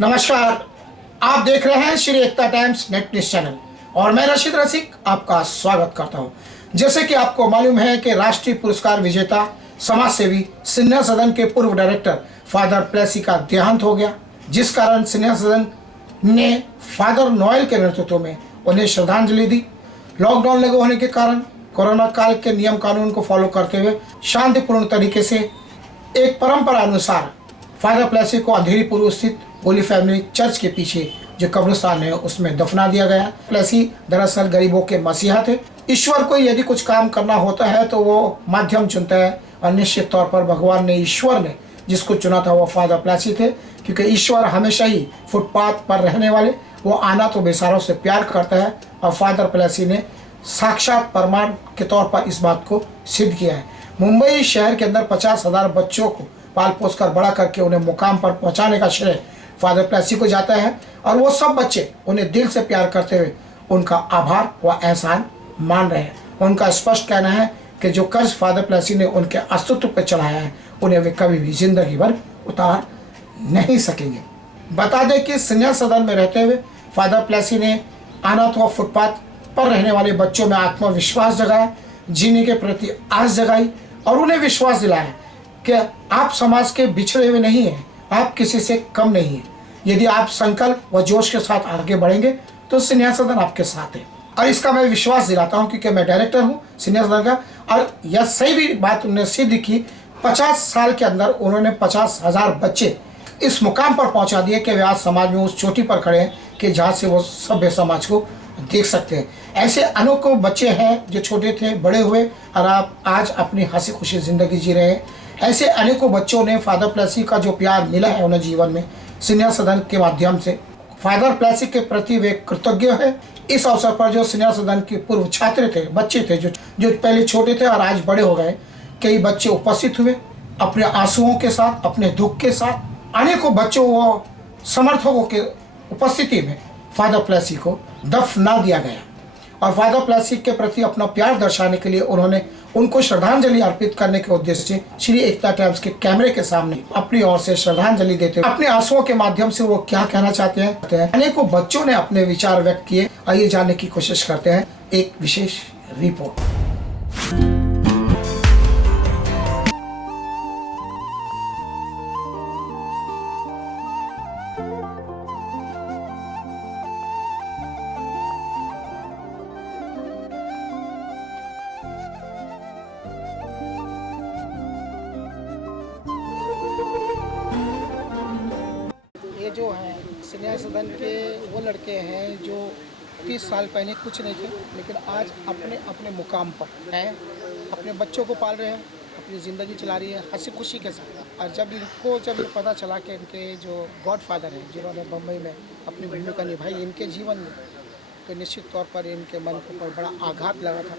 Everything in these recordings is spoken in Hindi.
नमस्कार। आप देख रहे हैं श्री एकता टाइम्स नेट न्यूज चैनल और मैं रशीद रसिक आपका स्वागत करता हूं। जैसे कि आपको मालूम है कि राष्ट्रीय पुरस्कार विजेता समाज सेवी सिन्हा सदन के पूर्व डायरेक्टर फादर प्लेसी का देहांत हो गया, जिस कारण सिन्हा सदन ने फादर नोएल के नेतृत्व में उन्हें श्रद्धांजलि दी। लॉकडाउन लगे होने के कारण कोरोना काल के नियम कानून को फॉलो करते हुए शांतिपूर्ण तरीके से एक परंपरा अनुसार फादर प्लेसी को अंधेरीपुर स्थित होली फैमिली चर्च के पीछे जो कब्रिस्तान है उसमें दफना दिया गया। प्लेसी दरअसल गरीबों के मसीहा थे। ईश्वर को यदि कुछ काम करना होता है तो वो माध्यम चुनता है और निश्चित तौर पर भगवान ने, ईश्वर ने जिसको चुना था वो फादर प्लेसी थे, क्योंकि ईश्वर हमेशा ही फुटपाथ पर रहने वाले, वो आना तो बेसारों से प्यार करता है और फादर प्लेसी ने साक्षात प्रमाण के तौर पर इस बात को सिद्ध किया है। मुंबई शहर के अंदर 50,000 बच्चों को पाल पोस कर बड़ा करके उन्हें मुकाम पर पहुंचाने का श्रेय फादर प्लेसी को जाता है और वो सब बच्चे उन्हें दिल से प्यार करते हुए उनका आभार व एहसान मान रहे हैं। उनका स्पष्ट कहना है कि जो कर्ज फादर प्लेसी ने उनके अस्तित्व पर चढ़ाया है उन्हें वे कभी भी जिंदगी भर उतार नहीं सकेंगे। बता दें कि सिन्हा सदन में रहते हुए फादर प्लेसी ने अनाथ व फुटपाथ पर रहने वाले बच्चों में आत्मविश्वास जगाया, जीने के प्रति आस जगाई और उन्हें विश्वास दिलाया कि आप समाज के बिछड़े हुए नहीं हैं, आप किसी से कम नहीं हैं। यदि आप संकल्प व जोश के साथ आगे बढ़ेंगे तो सिन्हा सदन आपके साथ है और इसका मैं विश्वास दिलाता हूं क्योंकि मैं डायरेक्टर हूं सिन्हा सदन का। और यह सही भी बात उन्होंने सिद्ध की। 50 साल के अंदर उन्होंने 50,000 बच्चे इस मुकाम पर पहुंचा दिए कि वे आज समाज में उस चोटी पर खड़े हैं कि जहाँ से वो सभ्य समाज को देख सकते हैं। ऐसे अनेकों बच्चे हैं जो छोटे थे, बड़े हुए और आप आज अपनी हंसी खुशी ज़िंदगी जी रहे हैं। ऐसे अनेकों बच्चों ने फादर प्लेसी का जो प्यार मिला है उन्हें जीवन में सिन्हा सदन के माध्यम से, फादर प्लेसी के प्रति वे कृतज्ञ है। इस अवसर पर जो सिन्हा सदन के पूर्व छात्र थे, बच्चे थे जो पहले छोटे थे और आज बड़े हो गए, कई बच्चे उपस्थित हुए अपने आंसुओं के साथ, अपने दुख के साथ। अनेकों बच्चों व समर्थकों के उपस्थिति में फादर प्लेसी को दफना दिया गया और फादर प्लेसी के प्रति अपना प्यार दर्शाने के लिए उन्होंने उनको श्रद्धांजलि अर्पित करने के उद्देश्य से श्री एकता टाइम्स के कैमरे के सामने अपनी ओर से श्रद्धांजलि देते हुए अपने आंसुओं के माध्यम से वो क्या कहना चाहते हैं। अनेकों बच्चों ने अपने विचार व्यक्त किए। आइए जानने की कोशिश करते हैं एक विशेष रिपोर्ट। ये जो है सिन्हा सदन के वो लड़के हैं जो 30 साल पहले कुछ नहीं थे, लेकिन आज अपने अपने मुकाम पर हैं, अपने बच्चों को पाल रहे हैं, अपनी ज़िंदगी चला रही है हंसी खुशी के साथ। और जब ये पता चला कि इनके जो गॉड फादर हैं जिन्होंने बम्बई में अपनी भूमिका निभाई इनके जीवन में, तो निश्चित तौर पर इनके मन के ऊपर बड़ा आघात लगा था।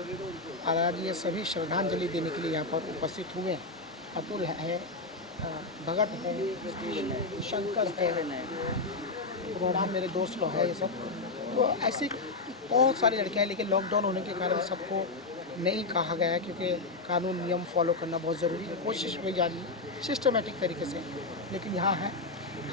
और आज ये सभी श्रद्धांजलि देने के लिए यहाँ पर उपस्थित हुए हैं। अतुल है, भगत है, शंकर है, नाम मेरे दोस्त लोग हैं, ये सब तो ऐसे बहुत सारे लड़के हैं। लेकिन लॉकडाउन होने के कारण सबको नहीं कहा गया है क्योंकि कानून नियम फॉलो करना बहुत ज़रूरी है। कोशिश भी जारी है सिस्टमेटिक तरीके से, लेकिन यहाँ है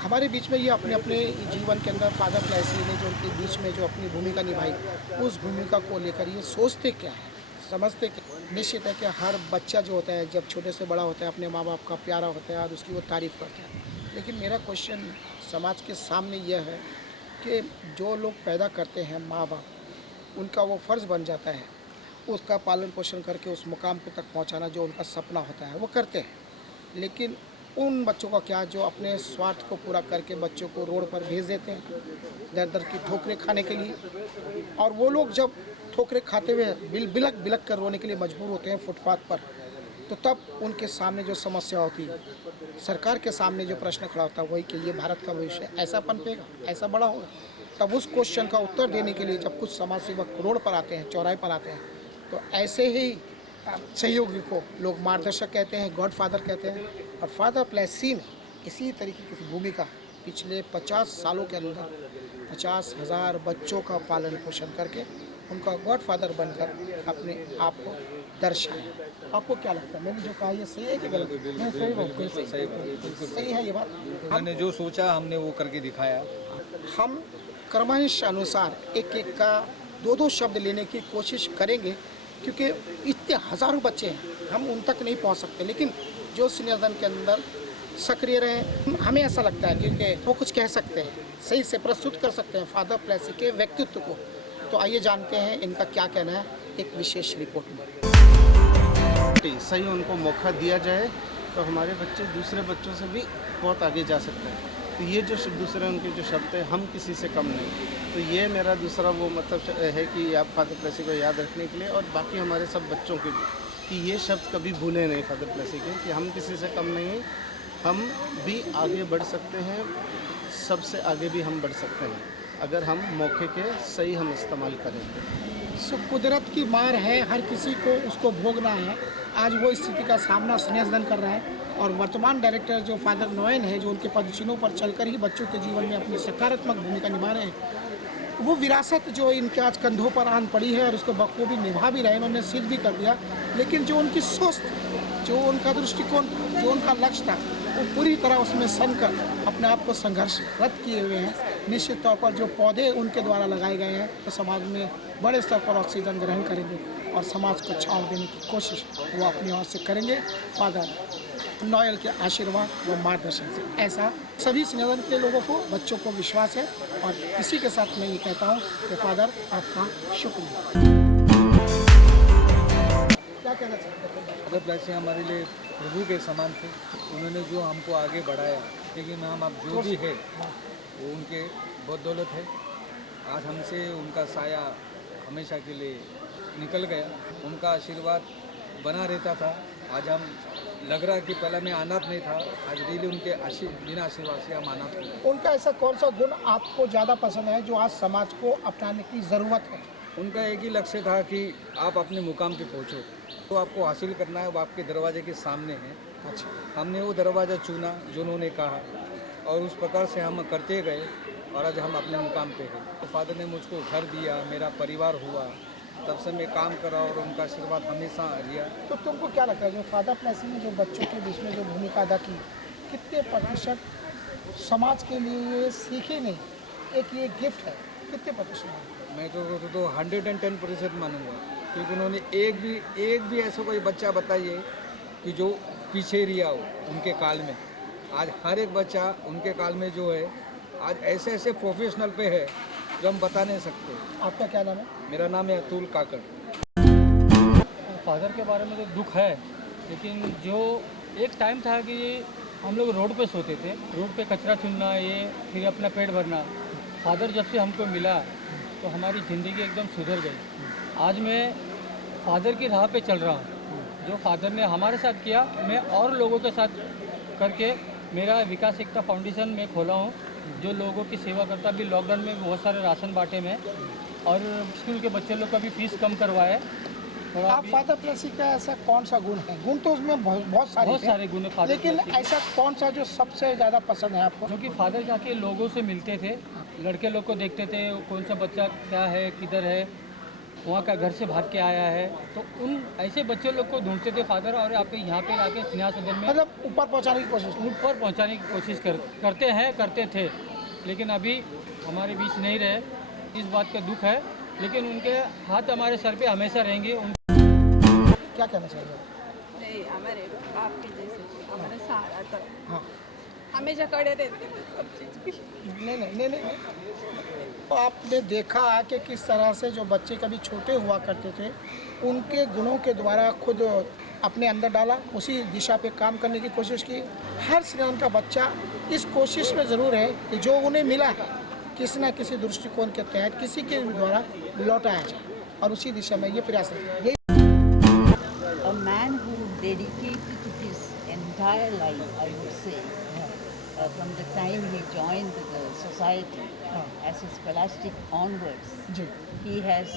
हमारे बीच में ये अपने अपने जीवन के अंदर फादर प्लेसी ने जो उनके बीच में जो अपनी भूमिका निभाई, उस भूमिका को लेकर ये सोचते क्या है, समझते क्या। निश्चित है कि हर बच्चा जो होता है जब छोटे से बड़ा होता है अपने माँ बाप का प्यारा होता है और उसकी वो तारीफ़ करता है। लेकिन मेरा क्वेश्चन समाज के सामने यह है कि जो लोग पैदा करते हैं माँ बाप, उनका वो फ़र्ज़ बन जाता है उसका पालन पोषण करके उस मुकाम पे तक पहुँचाना जो उनका सपना होता है वो करते हैं। लेकिन उन बच्चों का क्या जो अपने स्वार्थ को पूरा करके बच्चों को रोड पर भेज देते हैं दर दर की ठोकरें खाने के लिए, और वो लोग जब ठोकरें खाते हुए बिलक बिलक कर रोने के लिए मजबूर होते हैं फुटपाथ पर, तो तब उनके सामने जो समस्या होती है, सरकार के सामने जो प्रश्न खड़ा होता है वही कि ये भारत का भविष्य ऐसा पनपेगा, ऐसा बड़ा होगा। तब उस क्वेश्चन का उत्तर देने के लिए जब कुछ समाज सेवक रोड पर आते हैं, चौराहे पर आते हैं, तो ऐसे ही सहयोगी को लोग मार्गदर्शक कहते हैं, गॉड फादर कहते हैं। और फादर प्लेसी ने इसी तरीके की भूमिका पिछले 50 सालों के अंदर 50,000 बच्चों का पालन पोषण करके उनका गॉड फादर बनकर अपने आप को दर्शाया। आपको क्या लगता है, मैंने जो कहा ये सही है कि गलत? नहीं, सही बात, बिल्कुल सही बिल्कुल सही है ये बात। उन्होंने जो सोचा हमने वो करके दिखाया। हम क्रमश अनुसार एक एक का दो दो शब्द लेने की कोशिश करेंगे, क्योंकि इतने हज़ारों बच्चे हैं, हम उन तक नहीं पहुंच सकते, लेकिन जो सिनेजन के अंदर सक्रिय रहे, हमें ऐसा लगता है क्योंकि वो कुछ कह सकते हैं, सही से प्रस्तुत कर सकते हैं फादर प्लेसी के व्यक्तित्व को। तो आइए जानते हैं इनका क्या कहना है एक विशेष रिपोर्ट में। सही उनको मौका दिया जाए तो हमारे बच्चे दूसरे बच्चों से भी बहुत आगे जा सकते हैं। तो ये जो दूसरे उनके जो शब्द है, हम किसी से कम नहीं, तो ये मेरा दूसरा वो मतलब है कि आप फादर प्लेसी को याद रखने के लिए और बाकी हमारे सब बच्चों के भी, कि ये शब्द कभी भूले नहीं फादर प्लेसी के, कि हम किसी से कम नहीं हैं, हम भी आगे बढ़ सकते हैं, सबसे आगे भी हम बढ़ सकते हैं अगर हम मौके के सही हम इस्तेमाल करें। सो कुदरत की मार है, हर किसी को उसको भोगना है। आज वो स्थिति का सामना स्नेहजन कर रहा है, और वर्तमान डायरेक्टर जो फादर नोएन है, जो उनके पदचिन्हों पर चलकर ही बच्चों के जीवन में अपनी सकारात्मक भूमिका निभा रहे हैं, वो विरासत जो इनके आज कंधों पर आन पड़ी है और उसको बखूबी निभा भी रहे हैं, उन्होंने सिद्ध भी कर दिया। लेकिन जो उनकी सोच थी, जो उनका दृष्टिकोण, जो उनका लक्ष्य था, वो पूरी तरह उसमें सनकर अपने आप को संघर्षरत किए हुए हैं। निश्चित तौर पर जो पौधे उनके द्वारा लगाए गए हैं, तो समाज में बड़े स्तर पर ऑक्सीजन ग्रहण करेंगे और समाज को छांव देने की कोशिश वो अपनी ओर से करेंगे, फादर नोएल के आशीर्वाद व मार्गदर्शन से। ऐसा सभी सिनेजन के लोगों को, बच्चों को विश्वास है, और इसी के साथ मैं ये कहता हूँ कि फादर आपका शुक्रिया। क्या कहना चाहते हैं? फादर प्लेसी हमारे लिए प्रभु के समान थे। उन्होंने जो हमको आगे बढ़ाया, लेकिन हम अब जो भी है वो उनके बदौलत है। आज हमसे उनका साया हमेशा के लिए निकल गया। उनका आशीर्वाद बना रहता था। आज हम लग रहा कि पहले मैं अनाथ नहीं था, आज रियली उनके बिना आशीर्वाद से हम अनाथ हो। उनका ऐसा कौन सा गुण आपको ज़्यादा पसंद है जो आज समाज को अपनाने की ज़रूरत है? उनका एक ही लक्ष्य था कि आप अपने मुकाम पे पहुंचो, तो आपको हासिल करना है, वो आपके दरवाजे के सामने है। अच्छा, हमने वो दरवाज़ा चुना जो उन्होंने कहा, और उस प्रकार से हम करते गए, और आज हम अपने मुकाम पे हैं। तो फादर ने मुझको घर दिया, मेरा परिवार हुआ, तब से मैं काम करा और उनका आशीर्वाद हमेशा रिया। तो तुमको क्या लगता है जो फादर प्लेसी ने जो बच्चों के बीच में जो भूमिका अदा की, कितने प्रतिशत समाज के लिए ये सीखे नहीं, एक ये गिफ्ट है, कितने प्रतिशत? मैं तो 110% मानूंगा, क्योंकि उन्होंने एक भी ऐसा कोई बच्चा बताइए कि जो पीछे रिया हो उनके काल में। आज हर एक बच्चा उनके काल में जो है, आज ऐसे ऐसे प्रोफेशनल पे है जो हम बता नहीं सकते। आपका क्या नाम है? मेरा नाम है अतुल काकड़। फादर के बारे में तो दुख है, लेकिन जो एक टाइम था कि हम लोग रोड पे सोते थे, रोड पे कचरा चुनना, ये फिर अपना पेट भरना। फादर जब से हमको मिला तो हमारी ज़िंदगी एकदम सुधर गई। आज मैं फादर की राह पे चल रहा हूँ। जो फादर ने हमारे साथ किया, मैं और लोगों के साथ करके मेरा विकास एकता फाउंडेशन में खोला हूँ, जो लोगों की सेवा करता। अभी लॉकडाउन में बहुत सारे राशन बांटे में, और स्कूल के बच्चे लोग का भी फीस कम करवाए। थोड़ा आप फादर प्लेसी का ऐसा कौन सा गुण है? गुण तो उसमें बहुत सारे गुण है फादर लेकिन प्लेसी के। ऐसा कौन सा जो सबसे ज़्यादा पसंद है आपको? क्योंकि फादर जाके लोगों से मिलते थे, लड़के लोग को देखते थे, कौन सा बच्चा क्या है, किधर है, वहाँ का घर से भाग के आया है, तो उन ऐसे बच्चे लोग को ढूंढते थे फादर, और आपके यहाँ पे आके स्नेहा सदन में मतलब ऊपर पहुंचाने की कोशिश। ऊपर पहुँचाने की कोशिश करते थे। लेकिन अभी हमारे बीच नहीं रहे, इस बात का दुख है, लेकिन उनके हाथ हमारे सर पे हमेशा रहेंगे। क्या कहना चाहिए? नहीं, हमारे आपके जैसे हमारे सारा तक हाँ, हमेशा खड़े रहते थे सब चीज़ की। नहीं। तो आपने देखा कि किस तरह से जो बच्चे कभी छोटे हुआ करते थे, उनके गुणों के द्वारा खुद अपने अंदर डाला, उसी दिशा पे काम करने की कोशिश की। हर सिनेमा का बच्चा इस कोशिश में ज़रूर है कि जो उन्हें मिला है, किसी न किसी दृष्टिकोण के तहत किसी के द्वारा लौटाया जाए, और उसी दिशा में ये प्रयास है। A man who dedicated his entire life, I would say, from the time he joined the society as a scholastic onwards, ji, he has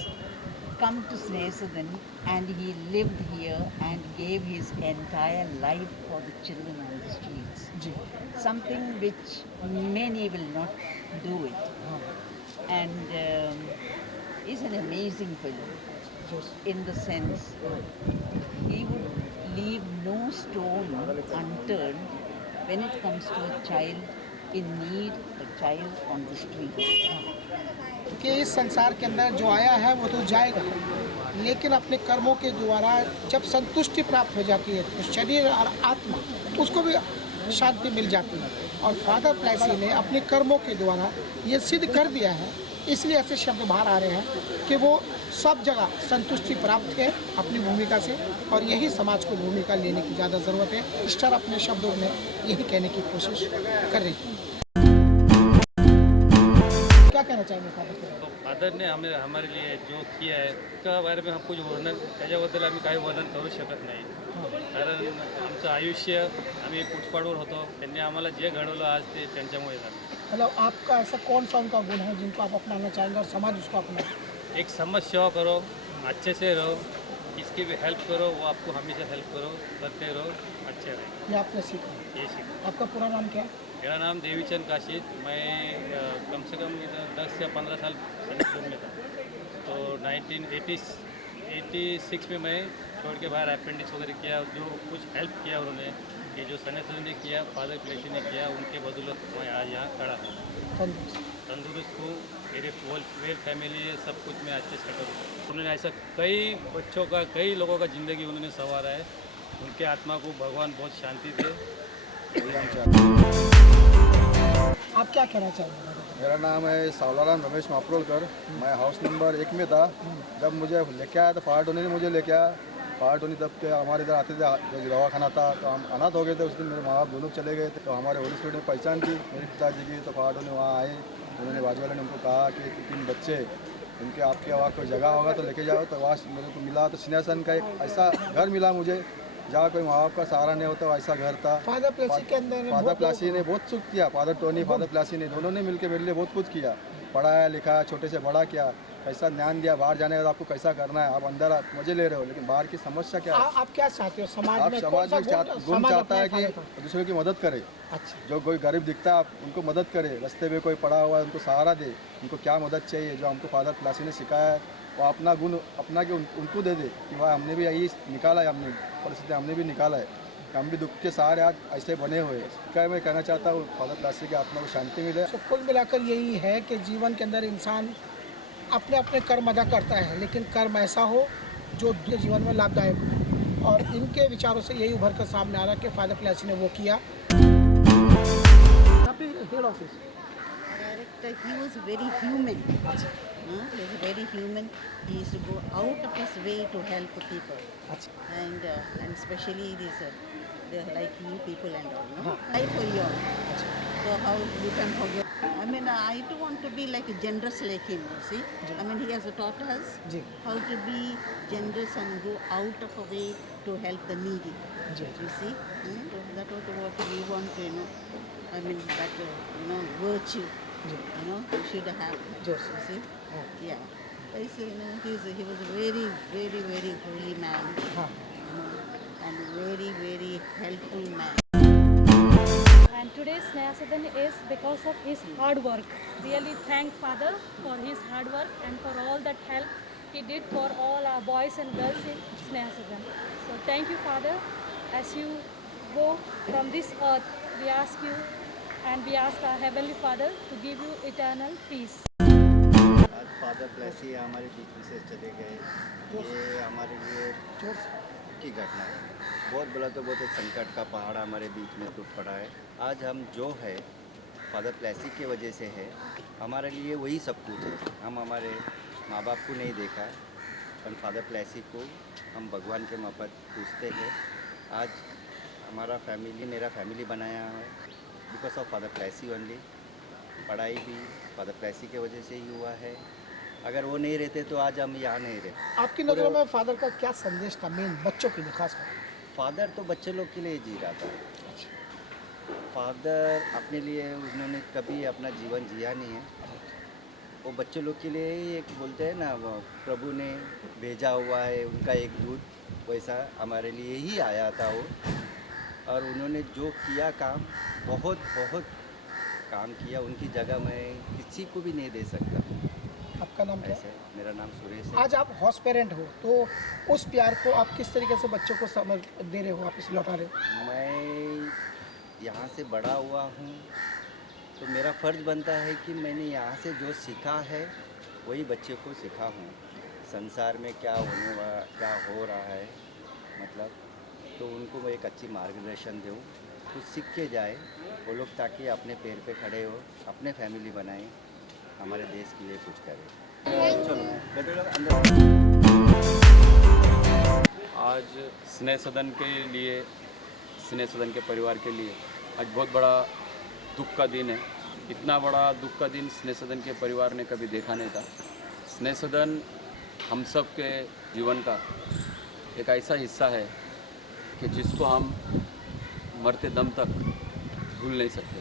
come to Snehasadan and he lived here and gave his entire life for the children on the streets. Ji, Something which many will not do it. And is an amazing fellow. in the sense he would leave no stone unturned when it comes to a child in need, a child on the street. कि इस संसार के अंदर जो आया है वो तो जाएगा, लेकिन अपने कर्मों के द्वारा जब संतुष्टि प्राप्त हो जाती है तो शरीर और आत्मा उसको भी शांति मिल जाती है। और फादर प्लेसी ने अपने कर्मों के द्वारा ये सिद्ध कर दिया है, इसलिए ऐसे शब्द बाहर आ रहे हैं कि वो सब जगह संतुष्टि प्राप्त है अपनी भूमिका से, और यही समाज को भूमिका लेने की ज़्यादा ज़रूरत है। सिस्टर अपने शब्दों में यही कहने की कोशिश कर रही है। क्या कहना चाहेंगे फादर के? फादर ने हमारे लिए जो किया आहे त्या बारे में हम कुछ वर्णन त्याच्याबद्दल आम्ही काही वर्णन करू शकत नाही, कारण आमचं आयुष्य आम्ही पुटपाडवर होतो, त्यांनी आम्हाला जे घडवलं आज ते त्यांच्यामुळे झालं। मतलब आपका ऐसा कौन सा उनका गुण है जिनको आप अपनाना चाहेंगे और समाज उसको अपनाए? एक समाज सेवा करो, अच्छे से रहो, किसकी भी हेल्प करो, वो आपको हमेशा हेल्प करो, करते रहो, अच्छे रहे। ये आपने सीखा। ये सीखो। आपका पूरा नाम क्या है? मेरा नाम देवीचंद काशिद, मैं कम से कम 10 या 15 साल सैनिक में था, तो 1986 में मैं छोड़ के बाहर अपेंडिक्स वगैरह किया, जो कुछ हेल्प किया उन्होंने, ये जो सैनिक ने किया, फादर प्लेसी ने किया, उनके बदौलत मैं आज यहाँ खड़ा हूँ, तंदुरुस्त हूँ, मेरे वेल फैमिली है, सब कुछ मैं अच्छे से करूँ। उन्होंने ऐसा कई बच्चों का, कई लोगों का ज़िंदगी उन्होंने संवारा है, उनके आत्मा को भगवान बहुत शांति दे। आप क्या कहना चाहेंगे? मेरा नाम है सावलाराम रमेश मापरोलकर। मैं हाउस नंबर 1 में था। जब मुझे लेके आया तो फाड़ोनी ने मुझे लेके आया। फाड़ोनी तब के हमारे इधर आते थे, जो दवाखाना था, तो हम अनाथ हो गए थे। उस दिन मेरे माँ बाप दोनों चले गए थे, तो हमारे होली स्पिरिट ने पहचान की मेरे पिताजी की। तो फाड़ोनी वहाँ आए, उन्होंने बाजू वाले ने उनको कहा कि 3 बच्चे उनके आपके वहाँ कोई जगह होगा तो लेके जाओ। तो वहाँ मेरे को मिला तो सिंहासन का एक ऐसा घर मिला मुझे जहाँ कोई माँ बाप का सहारा नहीं होता, वैसा घर था। फादर प्लेसी के अंदर फादर प्लासी ने बहुत सुख किया, फादर टोनी, फादर प्लासी ने दोनों ने मिलकर मेरे लिए बहुत कुछ किया, पढ़ाया लिखाया, छोटे से बड़ा किया, कैसा ज्ञान दिया, बाहर जाने का आपको कैसा करना है, आप अंदर मजे ले रहे हो, लेकिन बाहर की समस्या क्या है? आप क्या चाहते हो समाज आप में? समाज में गुण चाहता है कि अच्छा, दूसरों की मदद करे। जो कोई गरीब दिखता है आप उनको मदद करे, रास्ते में कोई पड़ा हुआ है उनको सहारा दे, उनको क्या मदद चाहिए, जो हमको फादर प्लासी ने सिखाया है वो अपना गुण अपना के उनको दे दे कि भाई हमने भी यही निकाला है, हमने परिस्थिति हमने भी निकाला है, हम भी दुख के सहारे आज ऐसे बने हुए। क्या मैं कहना चाहता हूँ, फादर प्लासी की आत्मा को शांति मिले। तो कुल मिलाकर यही है कि जीवन के अंदर इंसान अपने अपने कर्म अदा करता है, लेकिन कर्म ऐसा हो जो जीवन में लाभदायक हो, और इनके विचारों से यही उभर कर सामने आ रहा है कि फादर प्लेसी ने वो किया। Head office Director, he was very human. He was very human. He used to go out of his way to help people. And especially they're like you people and all. No? I for you all. So how you can forget? I mean, I too want to be like generous like him. You see? I mean, he has taught us how to be generous and go out of a way to help the needy. You see? So that was what we want. I mean, that virtue. You should have. You see? Yeah. He was a very, very, very holy man. And very, very helpful man. And today's Sneha Sadan is because of his hard work. Really thank Father for his hard work and for all that help he did for all our boys and girls in Sneha Sadan. So thank you, Father. As you go from this earth, we ask you and we ask our Heavenly Father to give you eternal peace. आज फादर प्लेसी हमारे बीच में से चले गए, ये हमारे लिए की घटना है। बहुत बोला तो बहुत एक संकट का पहाड़ हमारे बीच में टूट पड़ा है। आज हम जो है फादर प्लेसी की वजह से है, हमारे लिए वही सब कुछ है। हम हमारे माँ बाप को नहीं देखा, पर फादर प्लेसी को हम भगवान के माफत पूछते हैं। आज हमारा फैमिली, मेरा फैमिली बनाया है बिकॉज ऑफ फादर प्लेसी ओनली। पढ़ाई भी फादर प्लेसी की वजह से ही हुआ है। अगर वो नहीं रहते तो आज हम यहाँ नहीं रहते। आपकी नज़रों में फादर का क्या संदेश था मेन बच्चों के लिए खास कर? फादर तो बच्चे लोग के लिए जी रहा था। फादर अपने लिए उन्होंने कभी अपना जीवन जिया नहीं है, वो बच्चे लोग के लिए ही एक बोलते हैं ना, वो प्रभु ने भेजा हुआ है उनका एक दूत, वैसा हमारे लिए ही आया था वो। और उन्होंने जो किया काम, बहुत बहुत काम किया, उनकी जगह मैं किसी को भी नहीं दे सकता। आपका आपका नाम क्या है? ऐसे मेरा नाम सुरेश है। आज आप हाउस पेरेंट हो, तो उस प्यार को आप किस तरीके से बच्चों को समझ दे रहे हो, वापस लौटा रहे हो? मैं यहाँ से बड़ा हुआ हूँ तो मेरा फ़र्ज़ बनता है कि मैंने यहाँ से जो सीखा है वही बच्चे को सिखा हूँ। संसार में क्या क्या हो रहा है मतलब, तो उनको मैं एक अच्छी मार्गदर्शन दूँ, कुछ सीख के जाए वो लोग, ताकि अपने पैर पे खड़े हो, अपने फैमिली बनाएं, हमारे देश के लिए कुछ करें। चलो बेटे लोग अंदर। आज स्नेह सदन के लिए, स्नेह सदन के परिवार के लिए आज बहुत बड़ा दुख का दिन है। इतना बड़ा दुख का दिन स्नेह सदन के परिवार ने कभी देखा नहीं था। स्नेह सदन हम सब के जीवन का एक ऐसा हिस्सा है कि जिसको हम मरते दम तक भूल नहीं सकते।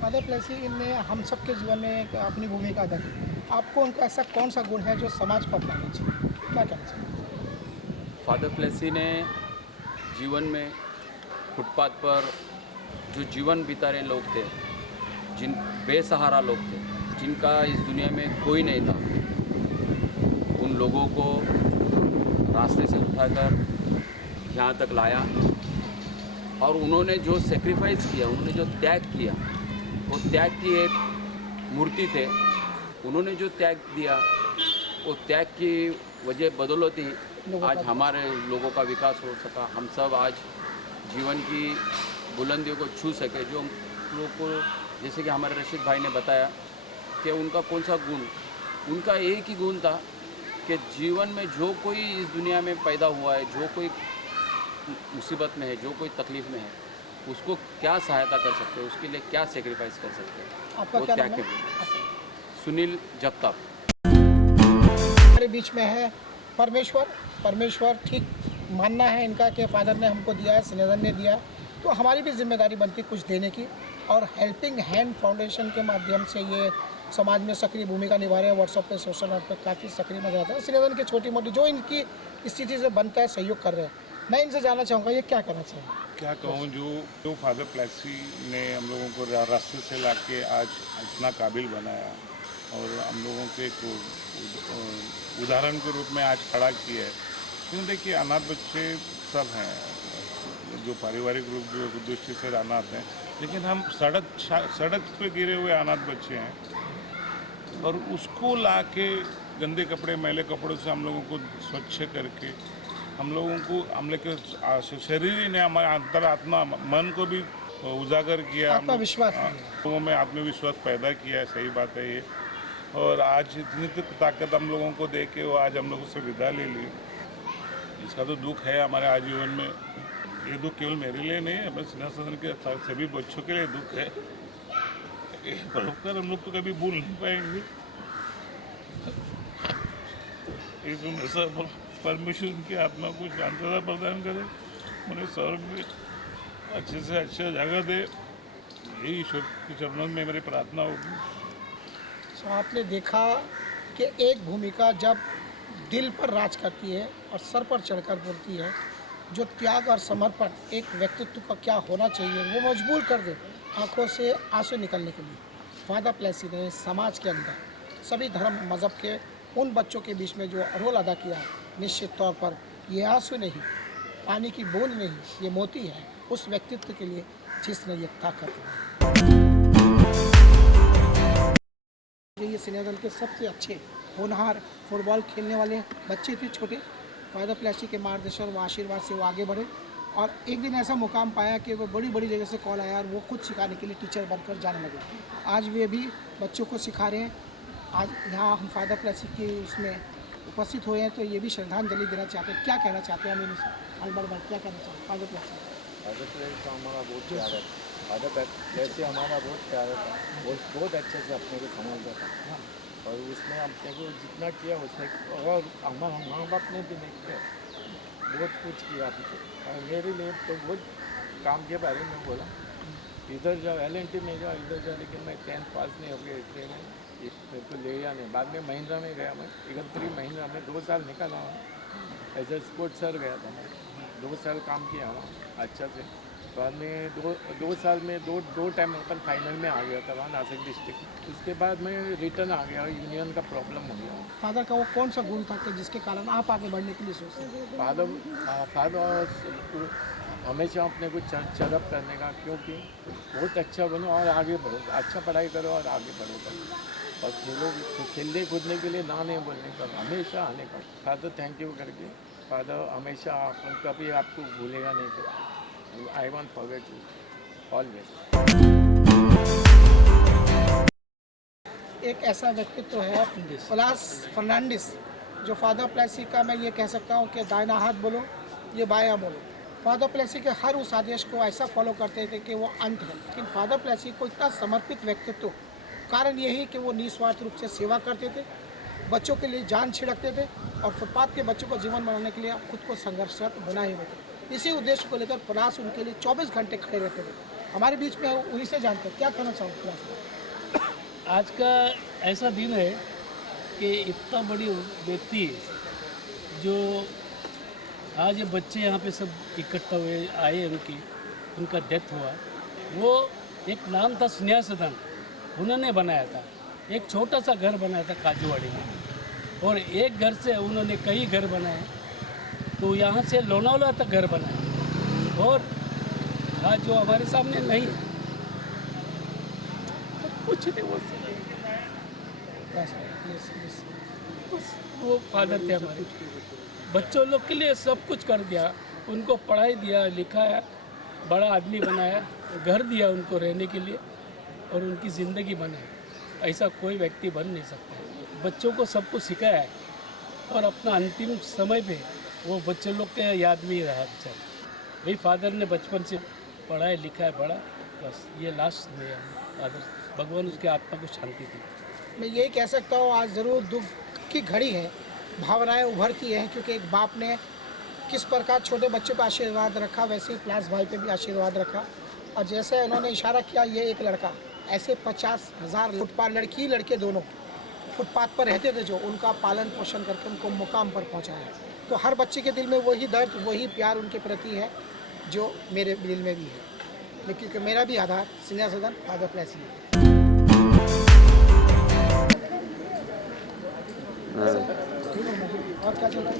फादर प्लेसी इनने हम सब के जीवन में एक अपनी भूमिका अदा की। आपको उनका ऐसा कौन सा गुण है जो समाज को अपनाना चाहिए, क्या कहना चाहिए? फादर प्लेसी ने जीवन में फुटपाथ पर जो जीवन बिता रहे लोग थे, जिन बेसहारा लोग थे, जिनका इस दुनिया में कोई नहीं था, उन लोगों को रास्ते से उठाकर यहाँ तक लाया। और उन्होंने जो सेक्रीफाइस किया, उन्होंने जो त्याग किया, वो त्याग की एक मूर्ति थे। उन्होंने जो त्याग दिया, वो त्याग की वजह बदौलत ही आज हमारे लोगों का विकास हो सका। हम सब आज जीवन की बुलंदियों को छू सके। जो लोगों को, जैसे कि हमारे रशीद भाई ने बताया कि उनका कौन सा गुण, उनका एक ही गुण था कि जीवन में जो कोई इस दुनिया में पैदा हुआ है, जो कोई मुसीबत में है, जो कोई तकलीफ़ में है, उसको क्या सहायता कर सकते हैं, उसके लिए क्या सेक्रीफाइस कर सकते हैं, आपका वो क्या त्याग नाम के है? गुण। सुनील जगताप। हमारे बीच में है परमेश्वर ठीक मानना है इनका कि फादर ने हमको दिया है, स्नेहदन ने दिया है, तो हमारी भी जिम्मेदारी बनती कुछ देने की। और हेल्पिंग हैंड फाउंडेशन के माध्यम से ये समाज में सक्रिय भूमिका निभा रहे हैं। व्हाट्सएप पे, सोशल नेट पे काफ़ी सक्रिय नजर आता है। स्नेहदन की छोटी मोटी जो इनकी स्थिति से बनता है सहयोग कर रहे हैं। मैं इनसे जानना चाहूँगा ये क्या करना चाहिए? क्या कहूँ, जो फादर प्लेसी ने हम लोगों को रास्ते से ला के आज इतना काबिल बनाया और हम लोगों के एक उदाहरण के रूप में आज खड़ा किया है। क्यों, देखिए अनाथ बच्चे सब हैं, जो पारिवारिक रूप दृष्टि से अनाथ हैं, लेकिन हम सड़क पे गिरे हुए अनाथ बच्चे हैं और उसको ला के गंदे कपड़े, मैले कपड़ों से हम लोगों को स्वच्छ करके हम लोगों को, हम लोग के शरीर ही ने हमारे अंतरात्मा मन को भी उजागर किया, आत्मविश्वास लोगों में आत्मविश्वास पैदा किया है। सही बात है ये। और आज इतनी ताकत हम लोगों को दे के वो आज हम लोगों से विदा ले ली। इसका तो दुख है हमारे आजीवन में। ये दुख केवल मेरे लिए नहीं है, बस स्नेह सदन के सभी बच्चों के लिए दुख है। ये परोपकार हम लोग तो कभी भूल नहीं पाएंगे। परमेश्वर उनकी आत्मा को शांतता प्रदान करे, उन्हें स्वर्ग में अच्छे से अच्छे जगह दे, यही ईश्वर के चरणों में मेरी प्रार्थना होगी। तो आपने देखा कि एक भूमिका जब दिल पर राज करती है और सर पर चढ़कर बोलती है, जो त्याग और समर्पण एक व्यक्तित्व का क्या होना चाहिए वो मजबूर कर दे आंखों से आंसू निकलने के लिए। फादर प्लेसी ने समाज के अंदर सभी धर्म मज़हब के उन बच्चों के बीच में जो रोल अदा किया, निश्चित तौर पर ये आंसू नहीं, पानी की बूंद नहीं, ये मोती है उस व्यक्तित्व के लिए जिसने ये ताकत दी। ये स्नेहदल के सबसे अच्छे होनहार फुटबॉल खेलने वाले बच्चे थे छोटे। फादर प्लेसी के मार्गदर्शन व आशीर्वाद से वो आगे बढ़े और एक दिन ऐसा मुकाम पाया कि वो बड़ी बड़ी जगह से कॉल आया और वो खुद सिखाने के लिए टीचर बनकर जाने लगे। आज वे भी बच्चों को सिखा रहे हैं। आज यहाँ हम फादर प्लेसी के उसमें उपस्थित हुए हैं तो ये भी श्रद्धांजलि देना चाहते हैं। क्या कहना चाहते हैं हम अलबर भाई, क्या कहना चाहते हैं? फादर प्लेसी तो हमारा बहुत प्यार है। फादर प्लेसी हमारा बहुत प्यार था, बहुत अच्छे से अपने को समझता था और उसने अपने को जितना किया उसने, और हमारे माँ बाप ने भी नहीं किया, बहुत कुछ किया आपको। और मेरे लिए तो बहुत काम के बारे में बोला, इधर जाओ LNT में जाओ, इधर जाओ, लेकिन मैं 10th पास नहीं हो गया, इसलिए मैं मेरे को ले या नहीं। बाद में महिंद्रा में गया, मैं 31 महिंद्रा में 2 साल निकाला हूँ। एज ए स्पोर्ट्स सर गया था मैं, 2 साल काम किया वहाँ अच्छा से। बाद में दो साल में दो टाइम अपन फाइनल में आ गया था वहाँ नासिक डिस्ट्रिक्ट। उसके बाद मैं रिटर्न आ गया, यूनियन का प्रॉब्लम हो गया। फादर का वो कौन सा गुण था कि जिसके कारण आप आगे बढ़ने के लिए सोचते हैं? फादर हमेशा अपने को चरअप करने का, क्योंकि बहुत अच्छा बनो और आगे बढ़ो, अच्छा पढ़ाई करो और आगे बढ़ो, और खेलने कूदने के लिए ना नहीं बोलने का, हमेशा आने का। फादर थैंक यू करके, फादर हमेशा कभी आपको भूलेगा नहीं कर। I want forget you always. एक ऐसा व्यक्तित्व है पलास फर्नांडिस, जो फादर प्लेसी का मैं ये कह सकता हूँ कि दाहिना हाथ बोलो ये बायां बोलो। फादर प्लेसी के हर उस आदेश को ऐसा फॉलो करते थे कि वो अंत है, लेकिन फादर प्लेसी को इतना समर्पित व्यक्तित्व, कारण यही कि वो निस्वार्थ रूप से सेवा करते थे, बच्चों के लिए जान छिड़कते थे और फुटपाथ के बच्चों को जीवन बनाने के लिए खुद को संघर्षरत बनाए हुए थे। इसी उद्देश्य को लेकर पलास उनके लिए 24 घंटे खड़े रहते थे। हमारे बीच में उन्हीं से जानते हैं, क्या कहना चाहूँ पलास? आज का ऐसा दिन है कि इतना बड़ी व्यक्ति जो आज ये बच्चे यहाँ पे सब इकट्ठा हुए आए, उनका डेथ हुआ, वो एक नाम था स्नेहा सदन, उन्होंने बनाया था। एक छोटा सा घर बनाया था काजूवाड़ी में, और एक घर से उन्होंने कई घर बनाए, तो यहाँ से लोनावाला तक घर बनाए। और आज जो हमारे सामने नहीं है, कुछ नहीं बोल सकते, वो फादर थे हमारे। बच्चों लोग के लिए सब कुछ कर दिया, उनको पढ़ाई दिया, लिखाया, बड़ा आदमी बनाया, घर दिया उनको रहने के लिए, और उनकी ज़िंदगी बनाई। ऐसा कोई व्यक्ति बन नहीं सकता। बच्चों को सब कुछ सिखाया है, और अपना अंतिम समय पे वो बच्चे लोग के याद में ही रहा बेचारा। वही फादर ने बचपन से पढ़ाया लिखाया बड़ा, बस ये लास्ट में फादर, भगवान उसके आत्मा को शांति दी। मैं यही कह सकता हूँ, आज ज़रूर दुख की घड़ी है, भावनाएं उभरती हैं, क्योंकि एक बाप ने किस प्रकार छोटे बच्चे पर आशीर्वाद रखा, वैसे ही प्लास भाई पे भी आशीर्वाद रखा। और जैसे उन्होंने इशारा किया, ये एक लड़का, ऐसे 50,000 फुटपाथ लड़की लड़के दोनों फुटपाथ पर रहते थे, जो उनका पालन पोषण करके उनको मुकाम पर पहुँचाया। तो हर बच्चे के दिल में वही दर्द, वही प्यार उनके प्रति है जो मेरे दिल में भी है। लेकिन क्योंकि मेरा भी आधार स्नेहा सदन फादर प्लेसी है। और क्या चल रहा है?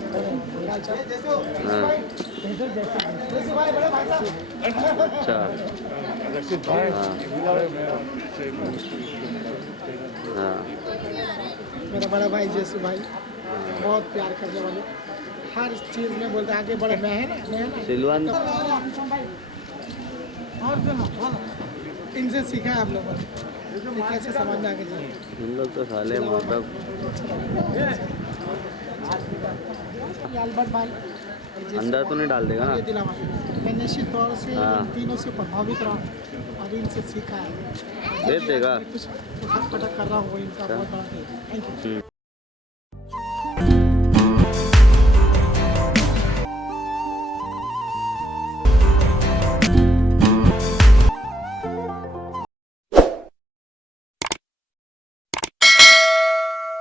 मेरा बड़ा भाई जैसू भाई, बहुत प्यार करने वाले, हर चीज़ में बोलते आगे बढ़, मैं है ना और इनसे सीखा है हम लोगों ने कैसे समाज में आगे जाए। हम लोग तो साले मतलब अल्बर्ट भाई अंदर तो नहीं डाल देगा ना? मैं निश्चित तौर से इन तीनों से प्रभावित रहा और इनसे सीखा है। दे देगा कुछ पटक कर रहा हूँ, इनका बहुत बड़ा थैंक यू।